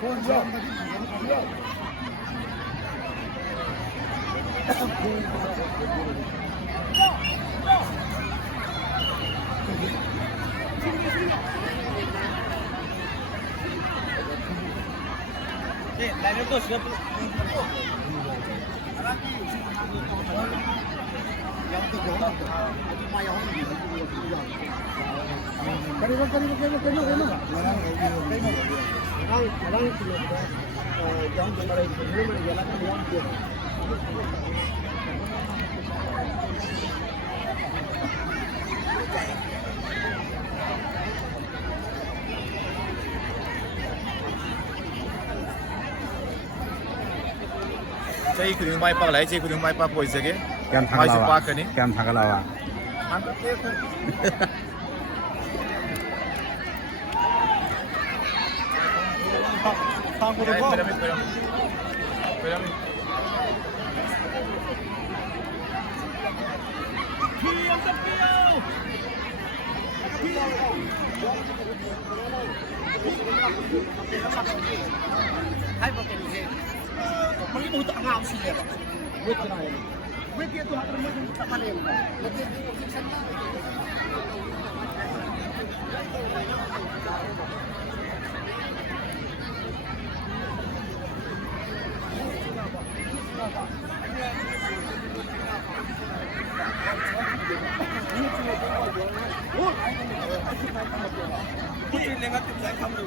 Saya ikut dengan Maipak lah, saya ikut dengan Maipak boys lagi. Kan Maipak ni. Kan thakalawa. Pergi untuk ngau sih ya. Buat kena ini. Buat dia tu hak remeh tak pandai. Lagi di sana. Ini negatif saya kamu.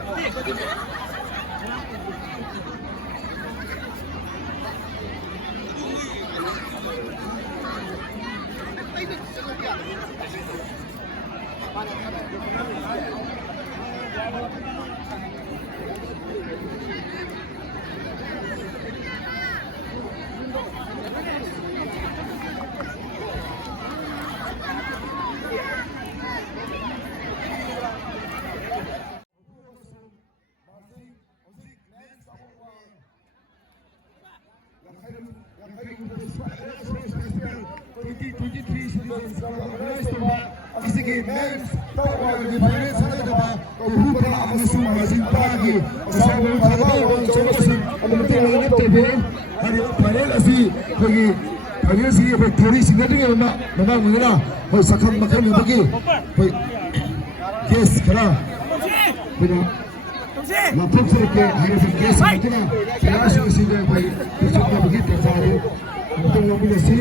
ꯑꯁꯤꯒꯤ ꯃꯦꯟꯁ ꯇꯧꯕꯒꯤ final ꯁꯥꯟꯅꯒꯗꯕ ꯀꯧꯕꯨꯕꯔꯥ ꯑꯃꯁꯨꯡ ꯃꯥꯖꯤꯡ ꯇꯔꯥꯒꯤ ꯑꯁꯥꯕ ꯊꯥꯒꯗꯕ ꯑꯆꯧꯕꯁꯤꯡ ꯑꯗꯨꯃꯛꯇ ꯂꯩꯅꯕ ꯍꯥꯏꯔꯤꯕ final ꯑꯁꯤ ꯑꯩꯈꯣꯏꯒꯤ ꯐꯥꯏꯅꯦꯜꯁꯤꯒꯤ ꯑꯩꯈꯣꯏ ꯊꯧꯔꯤꯁꯤꯡꯒꯗꯒꯤ ꯑꯃ ꯃꯃꯥꯡ ꯑꯣꯏꯅ ꯑꯩꯈꯣꯏ ꯁꯛꯈꯪ ꯃꯈꯜꯗꯒꯤ ꯑꯩꯈꯣꯏ ꯒꯦꯁ ꯈꯔ ꯑꯩꯈꯣꯏꯅ ꯂꯥꯞꯊꯣꯛꯆꯔꯛꯀꯦ ꯍꯥꯏꯔꯤꯕ ꯒꯦꯁ ꯑꯗꯨꯅ ꯄ꯭ꯂꯦꯌꯥꯔꯁꯤꯡ ꯑꯁꯤꯗ ꯑꯩꯈꯣꯏ ꯄꯤꯊꯣꯛꯅꯕꯒꯤ ꯇꯥꯟꯖꯥꯗꯨ ꯑꯃꯨꯛꯇꯪ ꯂꯧꯃꯤꯟꯅꯁꯤ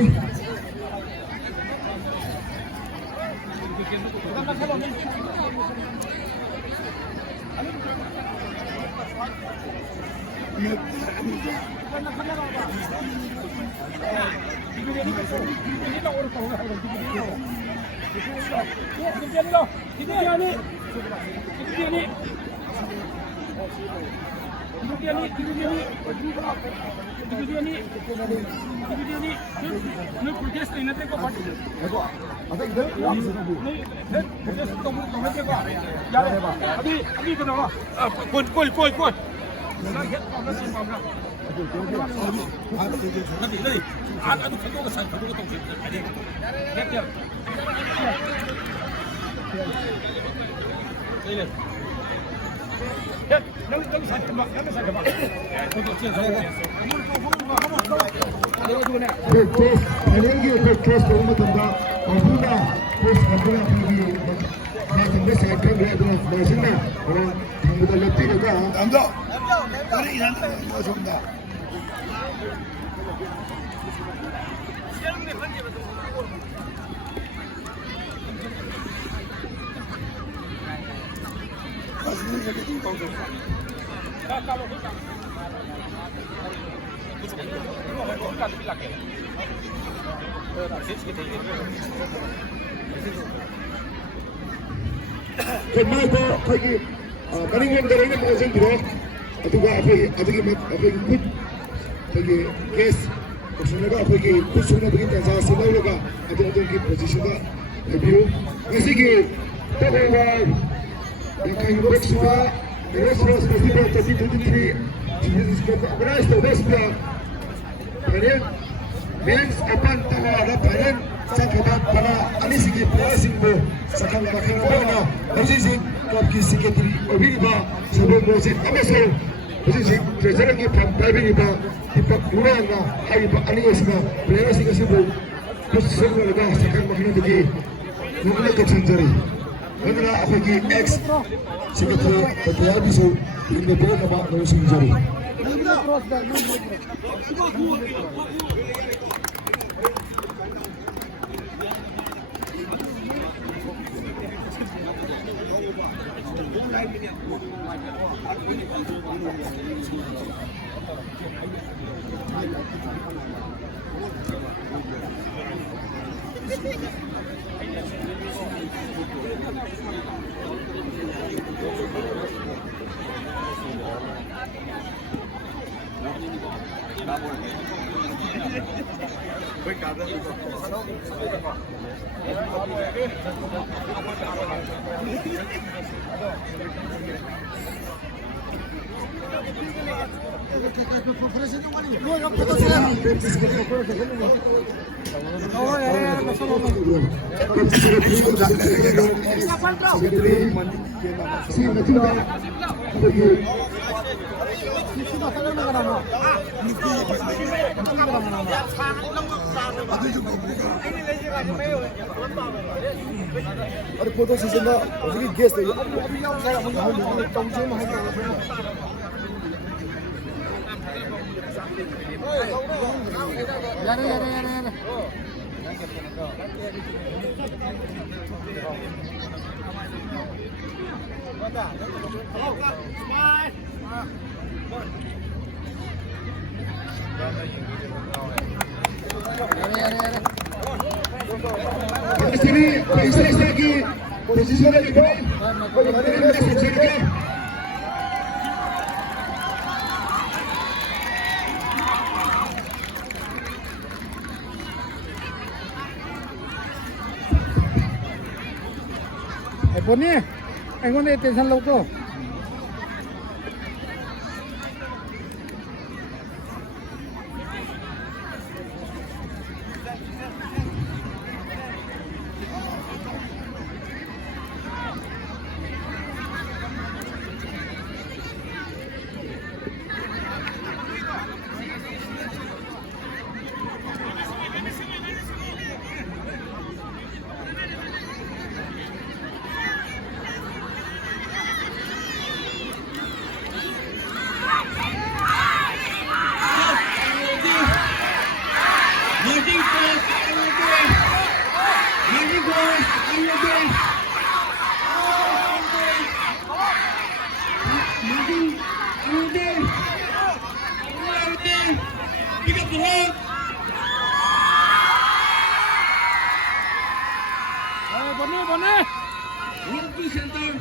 정말 더 거기 가는 데는 무슨 들어 아두가 앞에 굿 거기 게스 option가 거기 굿스나 거기 단자 세나로가 아두기 포지션가 비로 그시기 또가 약간 백스가 레스로스 페스티벌 2023 Jesus organized the West Block men's open tawa panen sa kabat para anisigi pressing mo sa kangmakang na magsisig kapki secretary Obiba sa Bobosit Amaso ꯍꯧꯖꯤꯛ ꯇ꯭ꯔꯦꯖꯔꯒꯤ ꯐꯝ ꯄꯥꯏꯕꯤꯔꯤꯕ ꯗꯤꯄꯛ ꯃꯨꯔꯥꯟꯅ ꯍꯥꯏꯔꯤꯕ ꯑꯅꯤ ꯑꯁꯤꯅ ꯄ꯭ꯂꯦꯌꯔꯁꯤꯡ ꯑꯁꯤꯕꯨ ꯈꯨꯠꯁꯝꯅꯔꯒ ꯁꯦꯀꯟ ꯃꯈꯥꯗꯒꯤ ꯅꯣꯛꯂꯒ ꯊꯝꯖꯔꯤ ꯑꯗꯨꯅ ꯑꯩꯈꯣꯏꯒꯤ ꯑꯦꯛꯁ ꯁꯦꯀ꯭ꯔꯦꯇꯔꯤ ꯄꯇ꯭ꯌꯥꯕꯤꯁꯨ ꯏꯟꯅ ꯄꯤꯔꯛꯅꯕ ꯅꯤꯡꯁꯤꯡꯖꯔꯤ ꯑꯗꯨ ꯐꯣꯇꯣ ꯁꯦꯁꯟꯗ ꯍꯧꯖꯤꯛꯀꯤ ꯒꯦꯁꯇ ꯑꯗꯨ ꯌꯥꯎꯖꯔ ꯑꯃꯨꯛ ꯌꯥꯎꯍꯟꯕ ꯇꯧꯖꯦ ꯍꯥꯏꯇꯥꯔꯦ ꯌꯥꯔꯦ ꯌꯥꯔꯦ ꯌꯥꯔꯦ ꯌꯥꯔꯦ Sini, Faisal lagi posisi lagi bom. Ada sejarah. Bonnie, anh có tiền săn lâu không? Bonnie. Rugby center.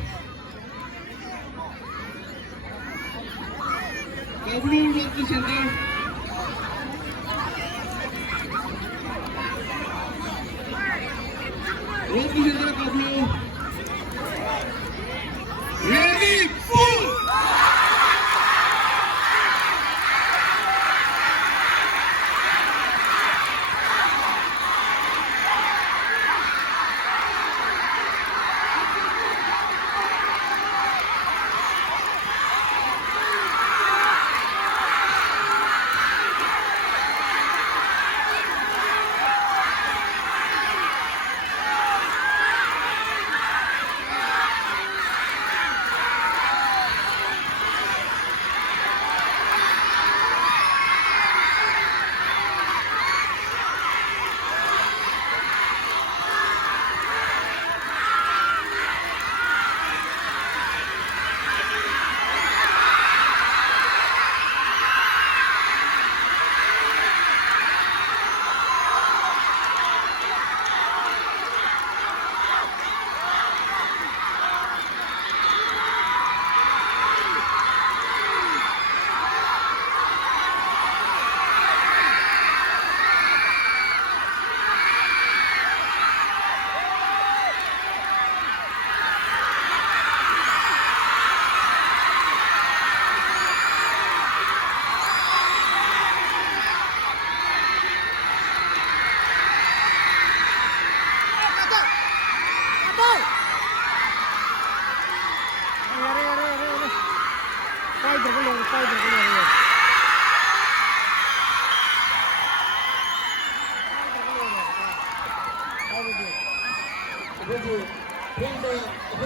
W Rugby center. Rugby center W. Ready, full.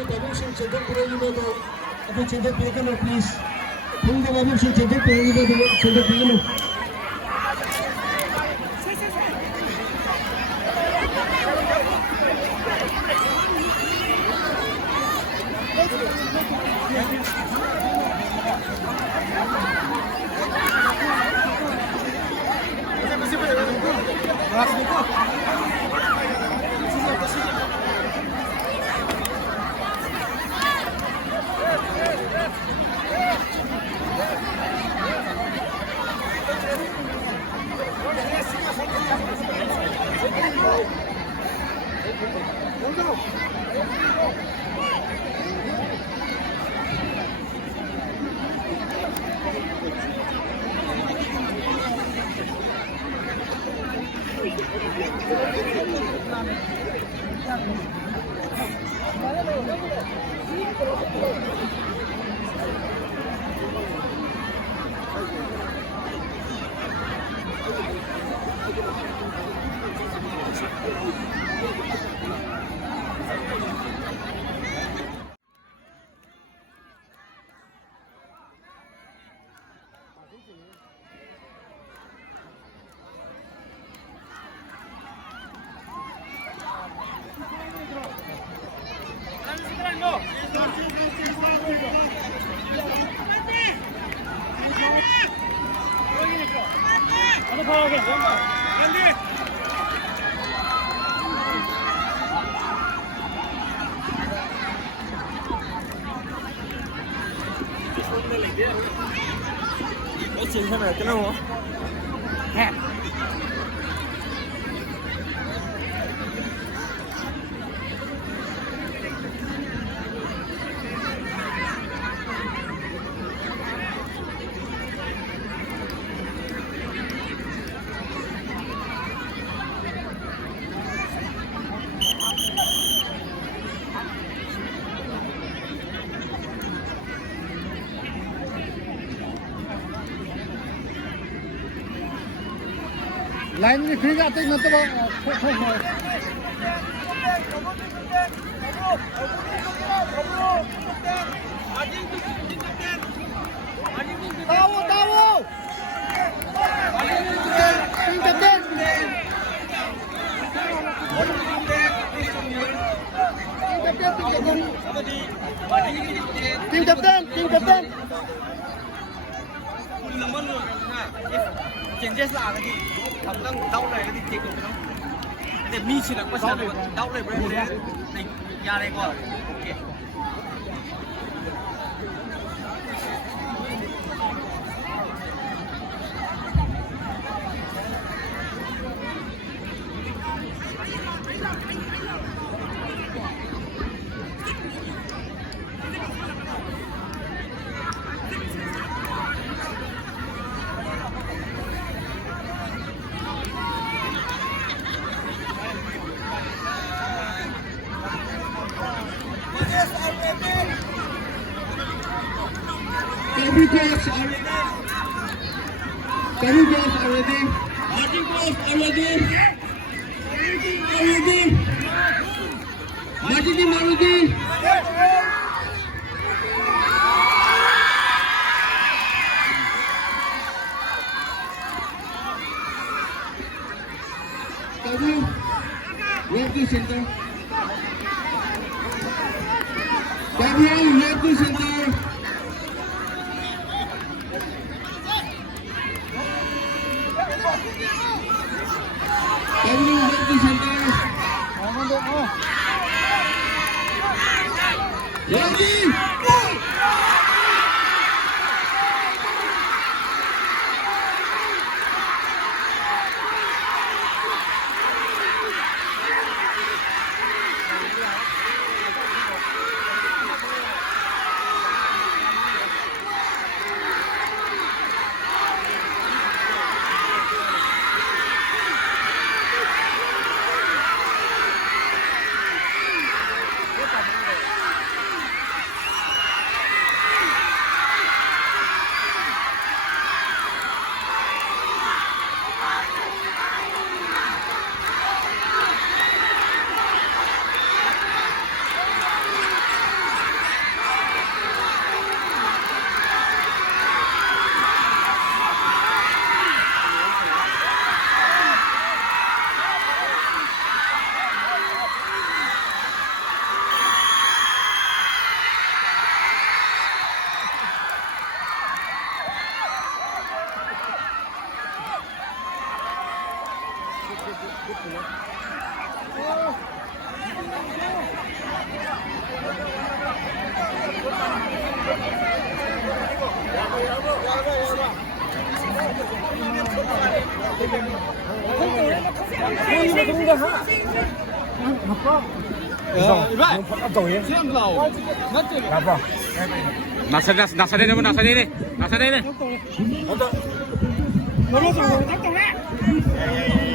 마법실 제작 프로그램으로 앞에 제작 프로그램 please. 홍대 마법실 제작 프로그램으로 제작 프로그램. Line में फिर जाते ही मतलब दावो दावो team captain team captain changes là cái gì thằng đang đau này cái gì chịu được không để mi chỉ là có sao này đau này bây giờ này nhà này qua ok Every course already. Every course already. Marching course already. Already. Marching team already. W. Left to center. W. Left to center. W left to center. Ready? nasa din naman, nasa din eh. Nasa din eh.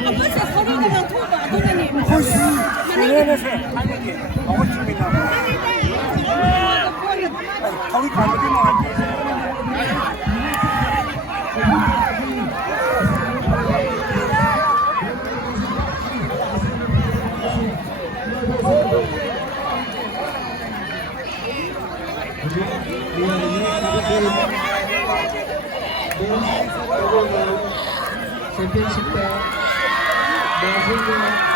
아버지가 서류는 통과 선생님. 거기 가면 안 돼. 챔피언십 때 매주가